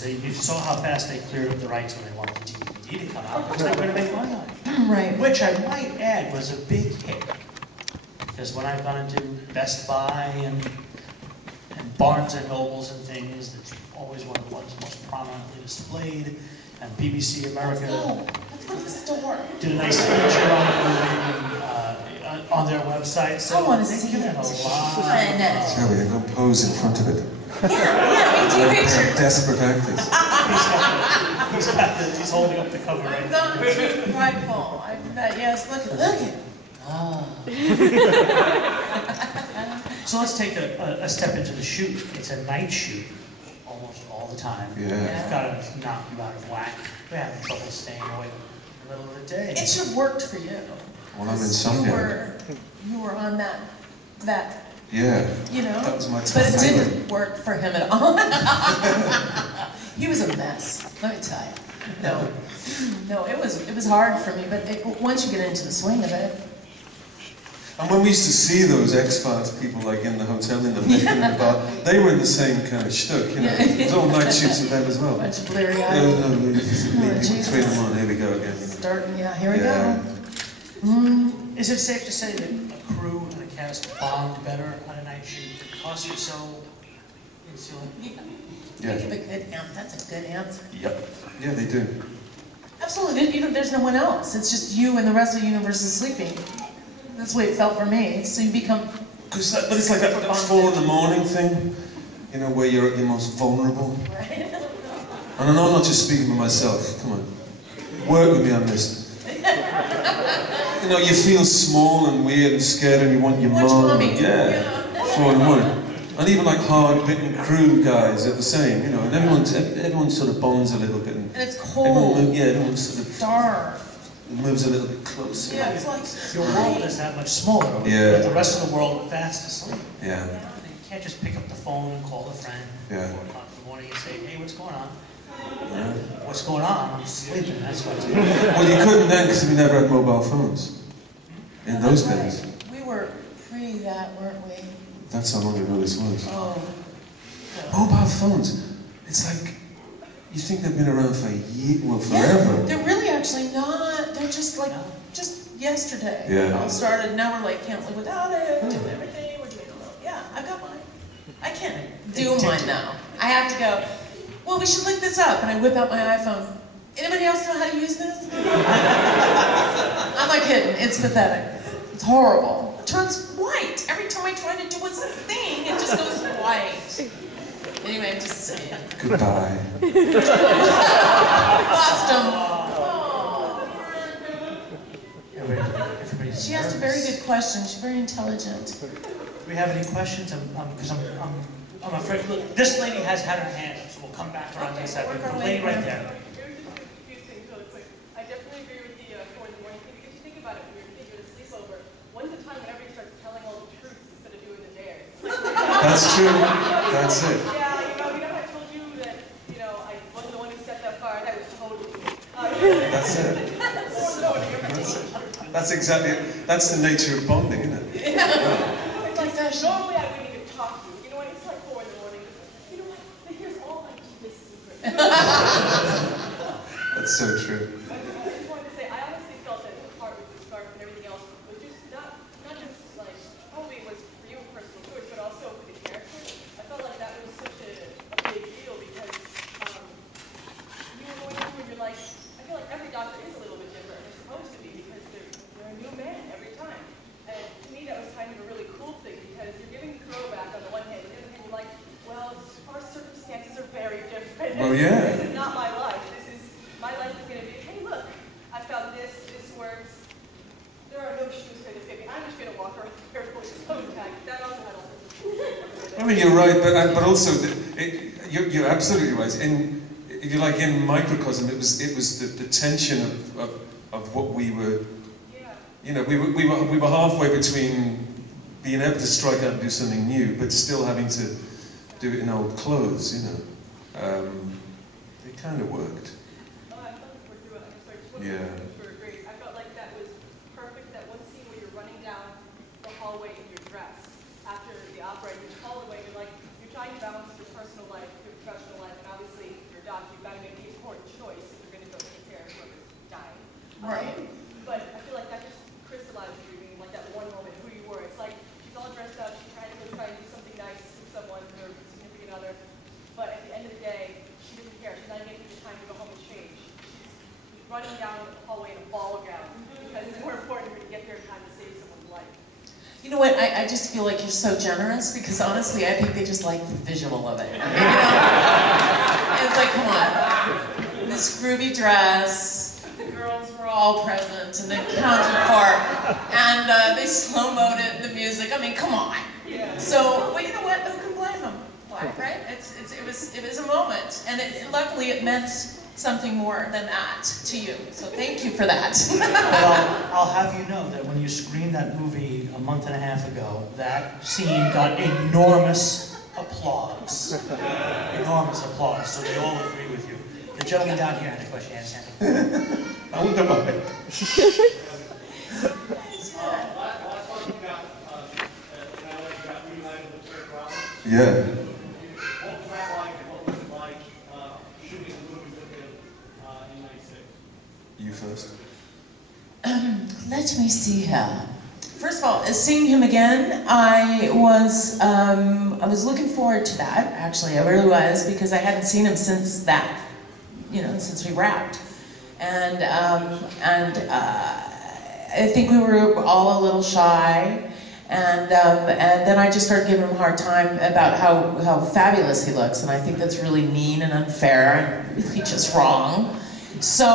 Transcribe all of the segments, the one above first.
because you saw how fast they cleared up the rights when they wanted the DVD to come out. Because they were going to make money on it. Right. Which I might add was a big hit. Because when I've gone into Best Buy and Barnes and Nobles and things, that's always one of the ones most prominently displayed. And BBC America let's go to the store. did a nice feature on the movie on their website. So I want to see it. a lot. Shall we go pose in front of it? Yeah, me too, pictures. Desperate actors. He's holding up the cover right I'm now. not too prideful. I bet, yes, look at it. So let's take a step into the shoot. It's a night shoot almost all the time. Yeah. You've got to knock you out of whack. We're having trouble staying awake in the middle of the day. It should have worked for you. Well, I'm insomniac. You were on that, Yeah. you know? That was my time. But it didn't work for him at all. He was a mess, let me tell you. No, it was hard for me, but once you get into the swing of it. And when we used to see those X-Files people like in the hotel, in the lift, in the bar, they were in the same kind of shtick, you know. It was all night shoots with them as well. Bunch of bleary eyes. No, between them on, here we go again. Starting, yeah, here we go. Is it safe to say that a crew and a cast bond better on a night shoot because you're so insular? Yeah. That's a good answer. Yep. Yeah, they do. Absolutely. There's no one else. It's just you and the rest of the universe is sleeping. That's the way it felt for me. So you become. But it's like that 4 in the morning thing, you know, where you're at your most vulnerable. Right. And I know I'm not just speaking for myself. Come on, work with me on this. You know, you feel small and weird and scared, and you want your mom. Yeah. 4 in the morning. And even like hard-bitten crew guys are the same, you know. And everyone sort of bonds a little bit. And it's cold. Everyone sort of Dark. moves a little bit closer. Yeah, it's like Your world is that much smaller. Yeah. But the rest of the world are fast asleep. Yeah. You can't just pick up the phone and call a friend Yeah. at 4 o'clock in the morning and say, hey, what's going on? What's going on? I'm sleeping, that's what's going on. Well, you couldn't then because we never had mobile phones in those days. We were pre that, weren't we? That's how long ago this was. Oh. Mobile phones. It's like, you think they've been around for forever. Yeah, they're really actually not. They're just like, just yesterday. Yeah. It all started, now we're like, can't live without it, doing everything, we're doing a little, yeah, I've got mine. I can't do mine now. I have to go, well, we should look this up, and I whip out my iPhone. Anybody else know how to use this? I'm not kidding, it's pathetic. It's horrible. It turns white. Every time I try to do a thing, it just goes white. Anyway, I'm just saying. Goodbye. Lost him. Everybody's She asked a very good question. She's very intelligent. Do we have any questions? Because I'm afraid. Look, this lady has had her hand up, so we'll come back around to this side. The lady right there. It was just a few things really quick. I definitely agree with the 4 in the morning thing, because you think about it when you're a kid, you're at a sleepover. When's the time when everybody starts telling all the truths instead of doing the dares? That's true. That's it. Yeah, I told you that, I wasn't the one who set that fire. That was totally me. That's it. That's exactly it. That's the nature of bonding, isn't it? Yeah. It's like, normally I wouldn't even talk to you. You know what? It's like 4 in the morning. You know what? Here's all my deepest secrets. That's so true. I just wanted to say, I honestly felt that the part with the scarf and everything else was just not just like, probably it was for you a personal choice, but also for the character. I felt like that was such a big deal because you were going through and you're like, I feel like every doctor is a little bit different. They're supposed to be because they're a new man every time. And to me, that was kind of a really cool thing because you're giving throwback on the one hand, and the other people are like, well, our circumstances are very different. Well, yeah. This is not my life. My life is going to be, hey, look, I found this works. There are no shoes for the baby. I'm just going to walk around barefoot with a toe tag. That also had all sorts of I mean, you're right, but also you're absolutely right. If you like, in microcosm, it was the tension of what we were. Yeah. We were halfway between being able to strike out and do something new, but still having to do it in old clothes. It kind of worked. Yeah. I felt like that was perfect, that one scene where you're running down the hallway in your dress after the opera, and you're called away, you're trying to balance your personal life, your professional life, and obviously your running down the hallway in a ball gown because it's more important for you to get there in time to save someone's life. You know what, I just feel like you're so generous because honestly, I think they just like the visual of it. You know? It's like, come on, this groovy dress, the girls were all present and they counted for, and they slow-moed the music. I mean, come on. So, well, you know what, who can blame them? Right? It was a moment, and luckily it meant something more than that to you. So thank you for that. Well, I'll have you know that when you screened that movie a month and a half ago, that scene got enormous applause. Enormous applause, so they all agree with you. The gentleman down here had a question. Yes, Sandy. I wonder about it. Yeah. What was that like, and what was it like shooting the movie with him in '96? You first. Let me see here. First of all, seeing him again, I was looking forward to that. Actually, I really was, because I hadn't seen him since that, you know, since we wrapped, and I think we were all a little shy. And then I just started giving him a hard time about how fabulous he looks, and I think that's really mean and unfair and really just wrong. So,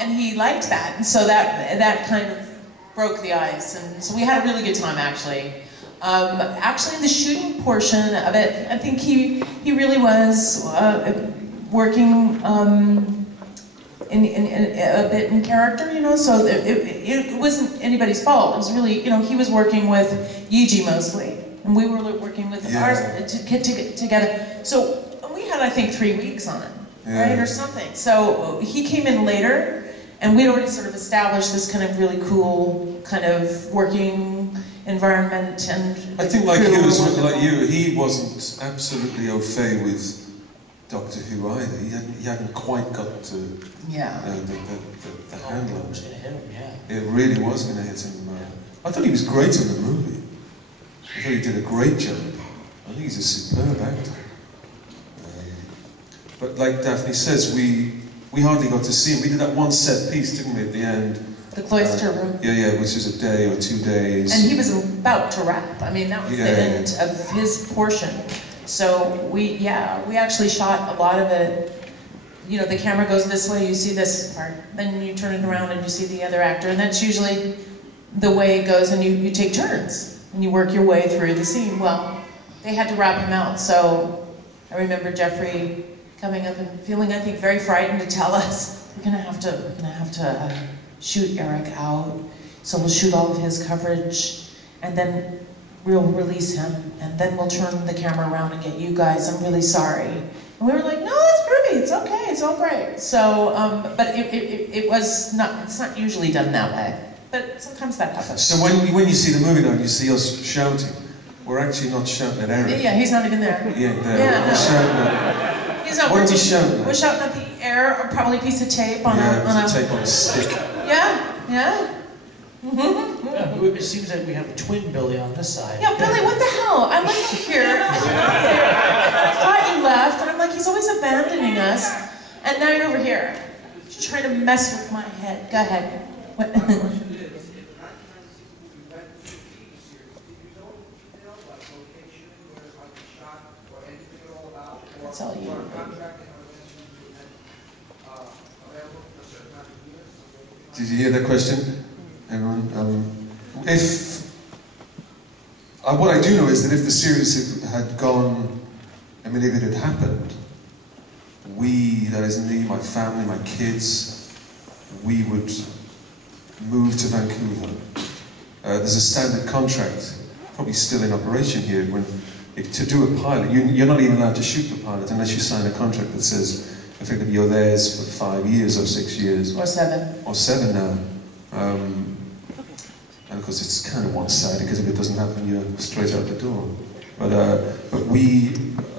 and he liked that, and so that kind of broke the ice, and so we had a really good time actually. Actually, in the shooting portion of it, I think he really was working in a bit in character, you know, so it wasn't anybody's fault. It was really, you know, he was working with Yuji mostly, and we were working with ours to get together. So we had, I think, 3 weeks on it, right, or something. So he came in later, and we'd already sort of established this kind of really cool kind of working environment. And I think like you, he wasn't absolutely au fait with Doctor Who either. He hadn't quite got to the handle of It was going to hit him, yeah. It really was going to hit him. I thought he was great in the movie. I thought he did a great job. I think he's a superb actor. But like Daphne says, we hardly got to see him. We did that one set piece, didn't we, at the end? The cloister room. Yeah, which was a day or 2 days. And he was about to wrap. I mean, that was the end of his portion. So we actually shot a lot of it. You know, the camera goes this way, you see this part, then you turn it around and you see the other actor, and that's usually the way it goes, and you take turns, and you work your way through the scene. Well, they had to wrap him out, so I remember Jeffrey coming up and feeling, I think, very frightened to tell us, we're gonna have to shoot Eric out, so we'll shoot all of his coverage, and then we'll release him, and then we'll turn the camera around and get you guys. I'm really sorry. And we were like, no, it's groovy, it's okay, it's all great. So, but it was not, it's not usually done that way. But sometimes that happens. So when you see the movie now and you see us shouting, we're actually not shouting at Eric. Yeah, he's not even there. Yeah, no, yeah, we're shouting at... He's not, what are we shouting at? We're shouting at the air, or probably a piece of tape on a tape on a stick. Yeah. It seems like we have a twin Billy on this side. Yeah, Billy, what the hell? I'm like here. I thought you left, and I'm like, he's always abandoning us. And now you're over here. You're trying to mess with my head. Go ahead. What? That's all you. Did you hear that question, everyone? What I do know is that if the series had gone, I mean, if it had happened, that is me, my family, my kids, we would move to Vancouver. There's a standard contract, probably still in operation here, to do a pilot, you're not even allowed to shoot the pilot unless you sign a contract that says, effectively, you're theirs for 5 years or 6 years. Or 7. Or 7 now. And of course it's kind of one-sided, because if it doesn't happen, you're straight out the door. But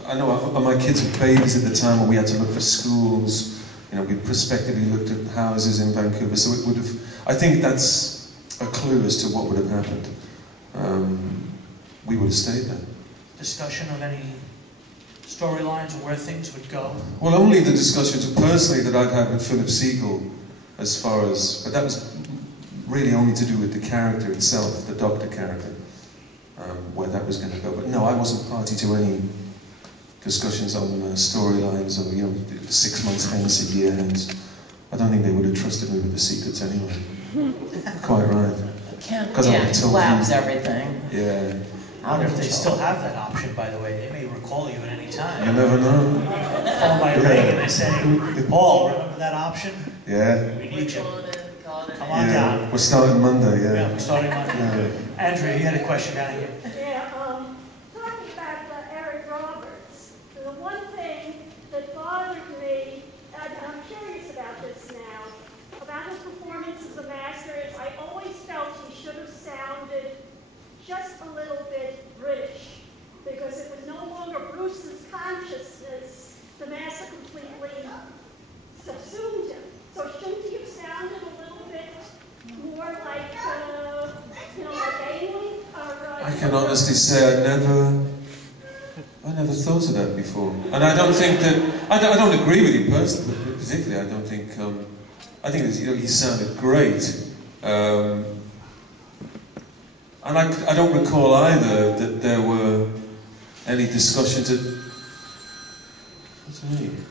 I know my kids were babies at the time when we had to look for schools. You know, we prospectively looked at houses in Vancouver, so it would have, I think that's a clue as to what would have happened. We would have stayed there. Discussion of any storylines or where things would go? Well, only the discussions personally that I'd had with Philip Siegel as far as, but that was really only to do with the character itself, the Doctor character, where that was going to go. But no, I wasn't party to any discussions on storylines or, 6 months hence, a year hence. I don't think they would have trusted me with the secrets anyway. Quite right. Can't, yeah, collapse everything. Yeah. I wonder if they still have that option, by the way. They may recall you at any time. You never know. Call my ring and they say, Paul, remember that option? Yeah. We need you. Come on Yeah. down. We're starting Monday, Yeah, yeah. we're starting Monday. Yeah. Andrea, you had a question down here. Yeah, talking about Eric Roberts, the one thing that bothered me, and I'm curious about this now, about his performance as a master, is I always felt he should have sounded just a little bit British, because it was no longer Bruce's consciousness. The master completely subsumed him. So shouldn't he have sounded a little bit more like, like England? I can honestly say I never thought of that before. And I don't think that, I don't agree with you personally, particularly. I don't think, I think that, he sounded great. And I don't recall either that there were any discussions at... What's the name?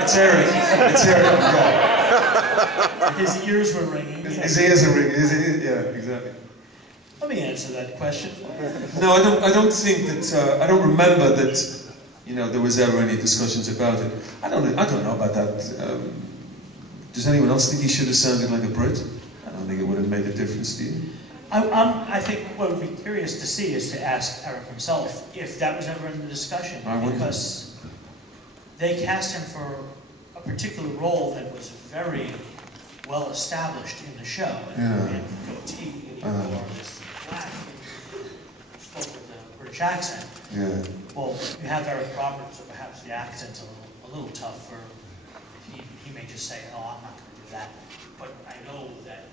It's Eric. It's Eric. Yeah. His ears were ringing. His ears are ringing. Yeah, exactly. Let me answer that question. No, I don't think that. I don't remember that. There was ever any discussions about it. I don't know about that. Does anyone else think he should have sounded like a Brit? I don't think it would have made a difference to you. I think what would be curious to see is to ask Eric himself if that was ever in the discussion, because they cast him for a particular role that was very well established in the show. Yeah. And goatee, and he wore this black, and spoke with a British accent. Yeah. Well, you have Eric Roberts, so perhaps the accent's a little tough for. He may just say, "Oh, I'm not going to do that." But I know that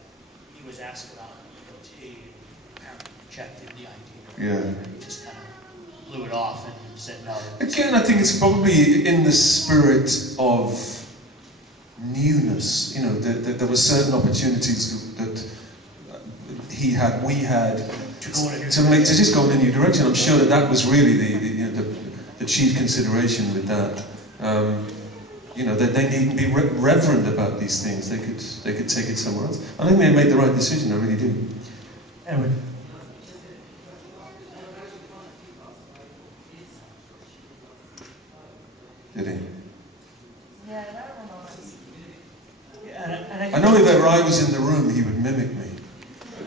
he was asked about goatee, and apparently rejected the idea. Yeah. And he just kind of blew it off and said no. Again, I think it's probably in the spirit of newness. That there were certain opportunities that we had to just go in a new direction. I'm sure that was really the chief consideration with that. That they needn't be reverent about these things. They could take it somewhere else. I think they made the right decision. I really do. Edward. Did he? Yeah, that reminds. And I know if ever I was in the room, he would mimic me.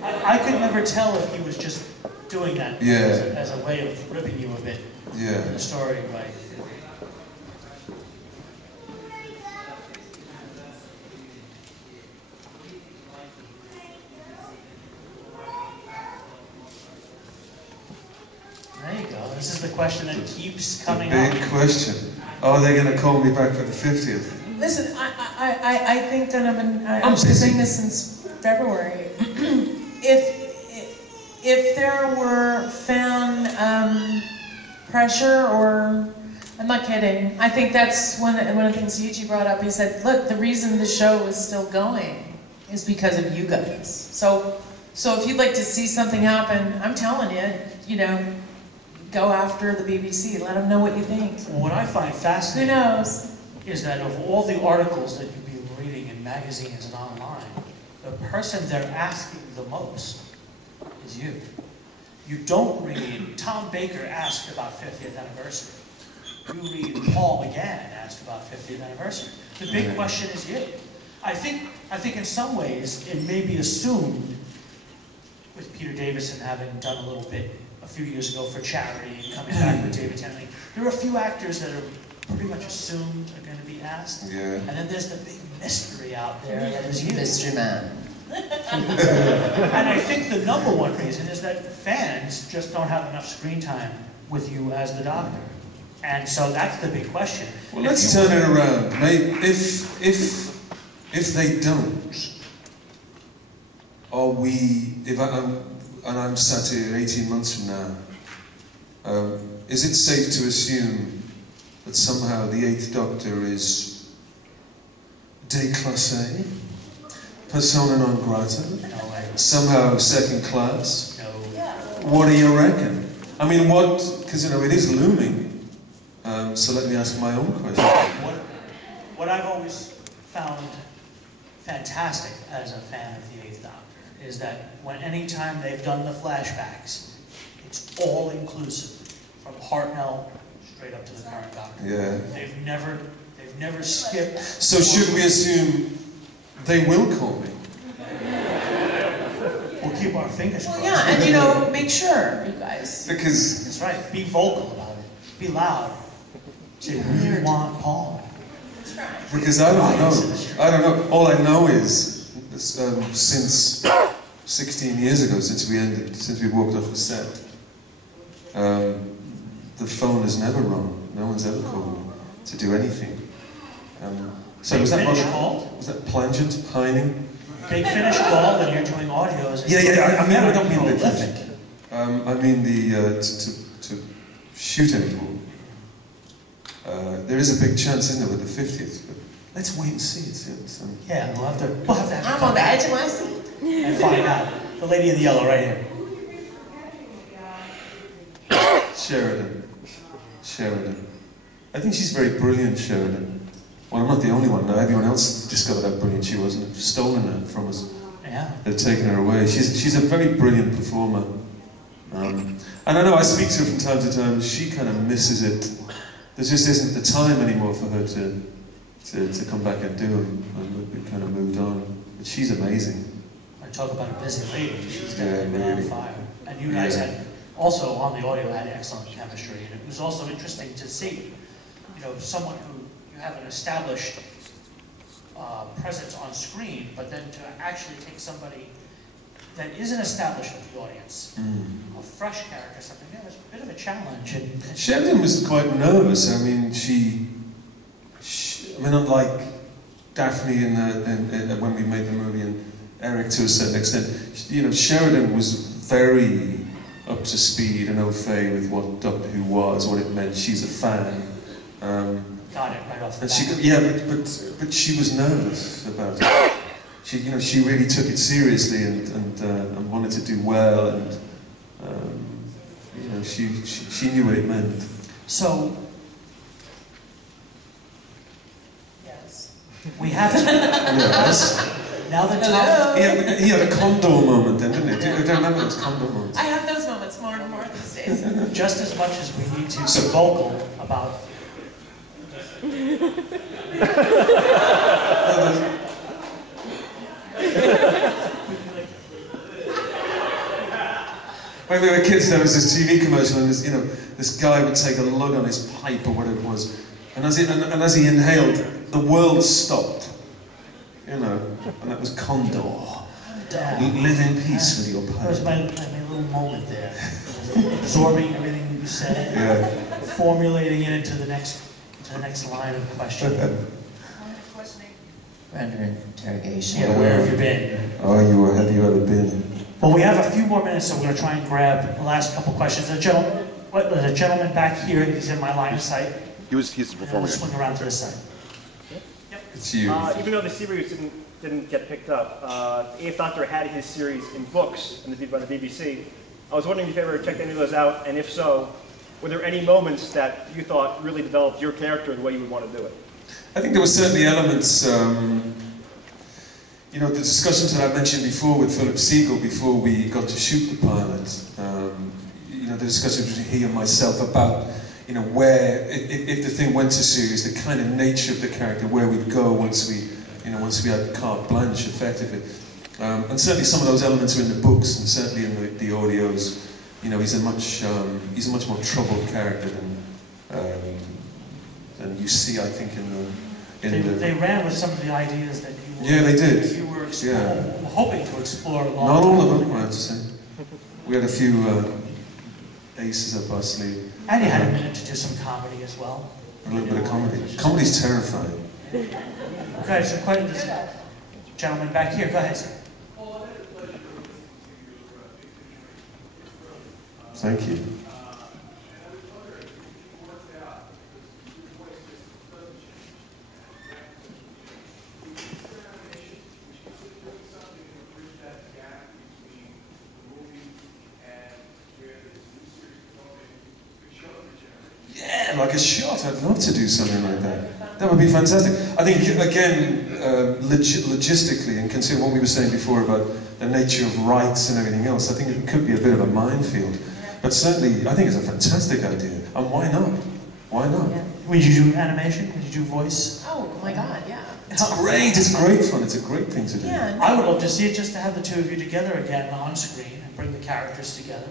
I could never tell if he was just doing that as a way of ripping you a bit in the story, right? There you go. This is the question that keeps coming up. Big question. Are they going to call me back for the 50th? Listen, I think that I'm saying this since February. If there were found pressure, or I'm not kidding. I think that's one of the things Yuji brought up. He said, "Look, the reason the show is still going is because of you guys. So if you'd like to see something happen, I'm telling you, go after the BBC. Let them know what you think." What I find fascinating Who knows? Is that of all the articles that you've been reading in magazines and online, the person they're asking the most is you. You don't read Tom Baker asked about 50th anniversary. You read Paul McGann asked about 50th anniversary. The big question is you. I think in some ways it may be assumed, with Peter Davison having done a little bit a few years ago for charity and coming back with David Tennant, there are a few actors that are pretty much assumed are going to be asked. Yeah. And then there's the big mystery out there that is you. Mystery man. And I think the number one reason is that fans just don't have enough screen time with you as the Doctor. And so that's the big question. Well, let's turn it around. Maybe if they don't, are we? And I'm sat here 18 months from now. Is it safe to assume that somehow the Eighth Doctor is déclassé, persona non grata, somehow second class? What do you reckon? I mean, what, because you know, it is looming, so let me ask my own question. What I've always found fantastic as a fan of the Eighth Doctor is that anytime they've done the flashbacks, it's all inclusive, from Hartnell straight up to the current Doctor. Yeah. They've never skipped. So should we assume they will call me? We'll keep our fingers crossed. Well, yeah, and you know, make sure, you guys. Because That's right. Be vocal about it. Be loud. Say, we want Paul. Because I don't know. All I know is since 16 years ago, since we walked off the set, the phone has never rung. No one's ever called me to do anything. So was that plangent, pining? Big Finish call when you're doing audios. Yeah. I mean, I don't mean prolific. I mean to shoot anymore. There is a big chance, isn't there, with the 50th? But let's wait and see. Yeah, we'll have to I'm on the edge of my seat. and find out. The lady in the yellow right here. Sheridan. I think she's very brilliant, Sheridan. Well, I'm not the only one. Now, everyone else discovered how brilliant she was and have stolen her from us. Yeah. They've taken her away. She's a very brilliant performer. And I know I speak to her from time to time. She kind of misses it. There just isn't the time anymore for her to come back and do them. And we've kind of moved on. But she's amazing. I talk about a busy lady. She's definitely been on fire. And you guys had also on the audio had excellent chemistry. And it was also interesting to see, you know, someone who you have an established presence on screen, but then to actually take somebody that isn't established with the audience, a fresh character, something that was a bit of a challenge. And Sheridan was quite nervous. I mean, unlike Daphne and when we made the movie, and Eric to a certain extent, you know, Sheridan was very up to speed and au fait with what Doctor Who was, what it meant. She's a fan. got it right off the bat. But she was nervous about it. She really took it seriously and wanted to do well, and she knew what it meant. So Yes. we have to. Yes. Now that Hello. He had a condor moment then, didn't he? I don't remember those condor moments. I have those moments more and more these days. just as much as we need to be vocal about. When we were kids, there was this TV commercial, and this guy would take a lug on his pipe or whatever it was, and as he inhaled, the world stopped. And that was Condor. Live in peace with your pipe. That was my little moment there. Absorbing everything you said, formulating it into the next line of questioning. Under interrogation. Yeah, where have you been? Oh, have you ever been? Well, we have a few more minutes, so we're going to try and grab the last couple questions. There's a gentleman back here. He's in my line of sight. He's And then performing. we'll swing around to this side. It's you. Even though the series didn't get picked up, the Eighth Doctor had his series in books by the BBC. I was wondering if you ever checked any of those out, and if so, were there any moments that you thought really developed your character the way you would want to do it? I think there were certainly elements, the discussions that I mentioned before with Philip Siegel before we got to shoot the pilot, the discussion between he and myself about, where, if the thing went to series, the kind of nature of the character, where we'd go once we had carte blanche, effectively. And certainly some of those elements are in the books, and certainly in the audios. He's a much more troubled character than you see, I think, They ran with some of the ideas that they did. You were hoping to explore. Not all of them, I have to say. We had a few aces up our sleeve. And you had a minute to do some comedy as well. A little bit of comedy. Comedy's terrifying. Okay, so this gentleman back here, go ahead, sir. Thank you. yeah, like a shot. I'd love to do something like that. That would be fantastic. I think, again, logistically, and considering what we were saying before about the nature of rights and everything else, I think it could be a bit of a minefield. But certainly, I think it's a fantastic idea. And why not? Why not? Yeah. Would you do animation? Would you do voice? Oh my God, yeah. It's great fun. It's a great thing to do. Yeah, no. I would love to see it, just to have the two of you together again on screen and bring the characters together.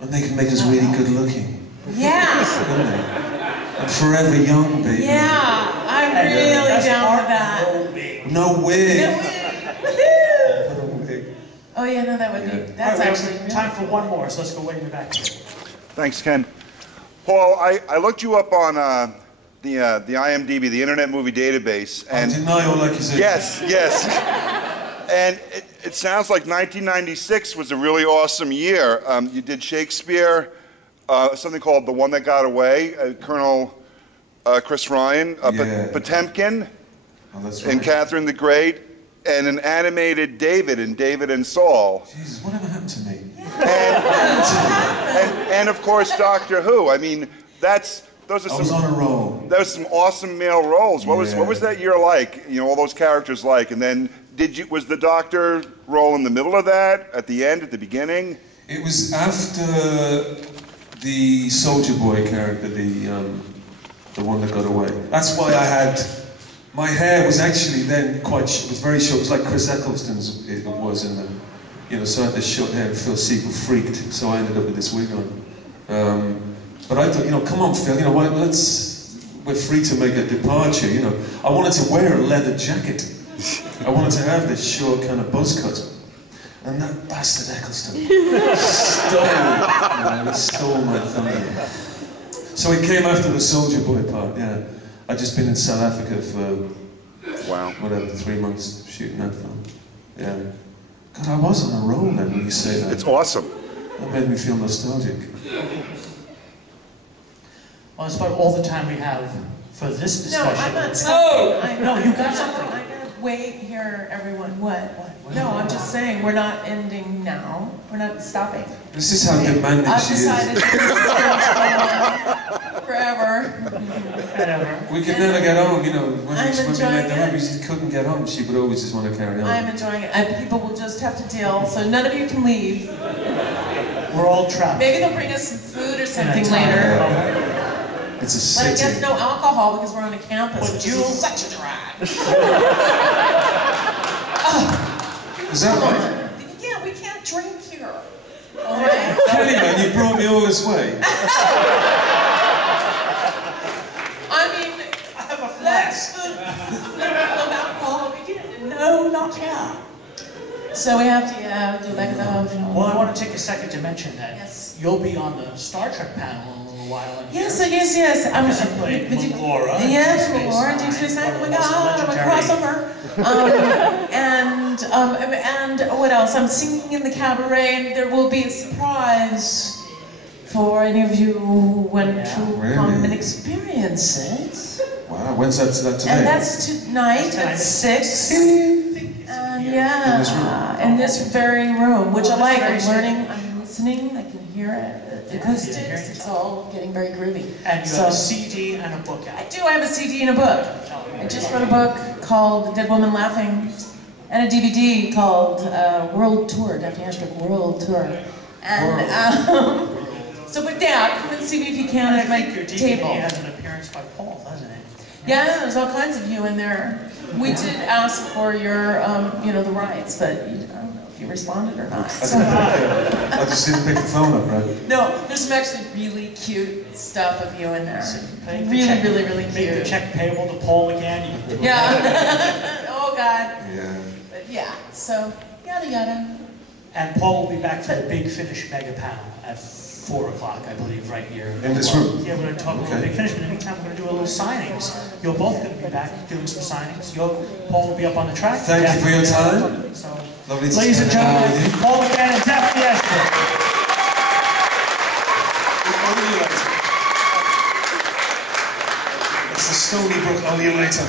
And they can make us really good looking, Yeah. couldn't they? And forever young, baby. Yeah, I'm really Best down part, with that. no wig. No wig. No way. Put on a wig. Oh yeah, no, that would be, Yeah. that's All right, actually. we have time for one more, so let's go way in the back here. Thanks, Ken. Paul, I looked you up on the IMDb, the Internet Movie Database, and Undeniable, like you said. yes, and it sounds like 1996 was a really awesome year. You did Shakespeare, something called The One That Got Away, Colonel Chris Ryan, Yeah. Potemkin, Oh, that's right. and Catherine the Great, and an animated David in David and Saul. Jesus, whatever happened to me? And of course, Doctor Who. I mean, those are I was on a roll. Those some awesome male roles. What Yeah. was that year like? You know, all those characters like. And then was the Doctor role in the middle of that? At the end? At the beginning? It was after the Soldier Boy character, the one that got away. That's why I had my hair was actually then it was very short. It was like Chris Eccleston's. It was in the, so I had this short hair. And Phil Segal freaked, so I ended up with this wig on. But I thought, come on, Phil, we're free to make a departure, I wanted to wear a leather jacket. I wanted to have this short kind of buzz cut. And that bastard Eccleston stole my thunder. So it came after the Soldier Boy part, yeah. I'd just been in South Africa for, Wow. 3 months shooting that film. Yeah. God, I was on a roll then when you say that. It's awesome. That made me feel nostalgic. Well, that's about all the time we have for this No, discussion. I'm not stopping. No, you got something. I gotta wait here, everyone. What? No, I'm just saying, we're not ending now. We're not stopping. This is how demanding I've she decided is. this is going to go on forever. Whatever. We could never get home, when we I'm made the enjoying it. movie, she couldn't get home. She would always just want to carry on. I'm enjoying it. People will just have to deal, so none of you can leave. We're all trapped. Maybe they'll bring us some food or something Yeah, later. It's a But I city. guess no alcohol because we're on a campus, But which you- is such a drag. Is that Come right? on. Yeah, we can't drink here. All right? Kelly, man, you brought me all this way. I mean, let's food. No alcohol. We can, no, not yet. So we have to do like the Well, I want to take a second to mention that Yes. you'll be on the Star Trek panel in a little while. I'm Yes, sure. yes. Because you played Melora in Yes, Deep Space Melora, Nine, Deep Space Nine. Oh one my of the most God, I'm a legendary- crossover. And what else? I'm singing in the cabaret, and there will be a surprise for any of you who went to Really? come and experience it. Wow, when's that today? And that's tonight at 6. And In this room? in this very room, which I like. Very I'm learning, I'm listening, I can hear it. The acoustics, it's all getting very groovy. And you So- have a CD and a book I out. do. I have a CD and a book. I just wrote a book called Dead Woman Laughing, and a DVD called World Tour, Daphne Ashbrook World Tour. And so with that, come and see me if you can And I at my think your DVD table. has an appearance by Paul, doesn't it? Yeah, there's all kinds of you in there. We did ask for your, the rights, but I don't know if you responded or not. So, I just didn't pick the phone up, right? no, there's some actually really cute stuff of you in there. Make the Really, check- really, really Make the cute. check payable to Paul again. Yeah. Oh God. Yeah. But yeah. So yada yada. And Paul will be back for the Big Finish mega panel at 4 o'clock, I believe, right here. In this room? Yeah, we're going to talk about Okay. Big Finish, but in the meantime, we're going to do a little signings. You're both going to be back doing some signings. Paul will be up on the track. Thank you for your time. So, Lovely to ladies and spend an hour gentlemen, with you. Paul McGann and Daphne Ashbrook. I'll see you later. It's the Stony Brook, I'll see you later.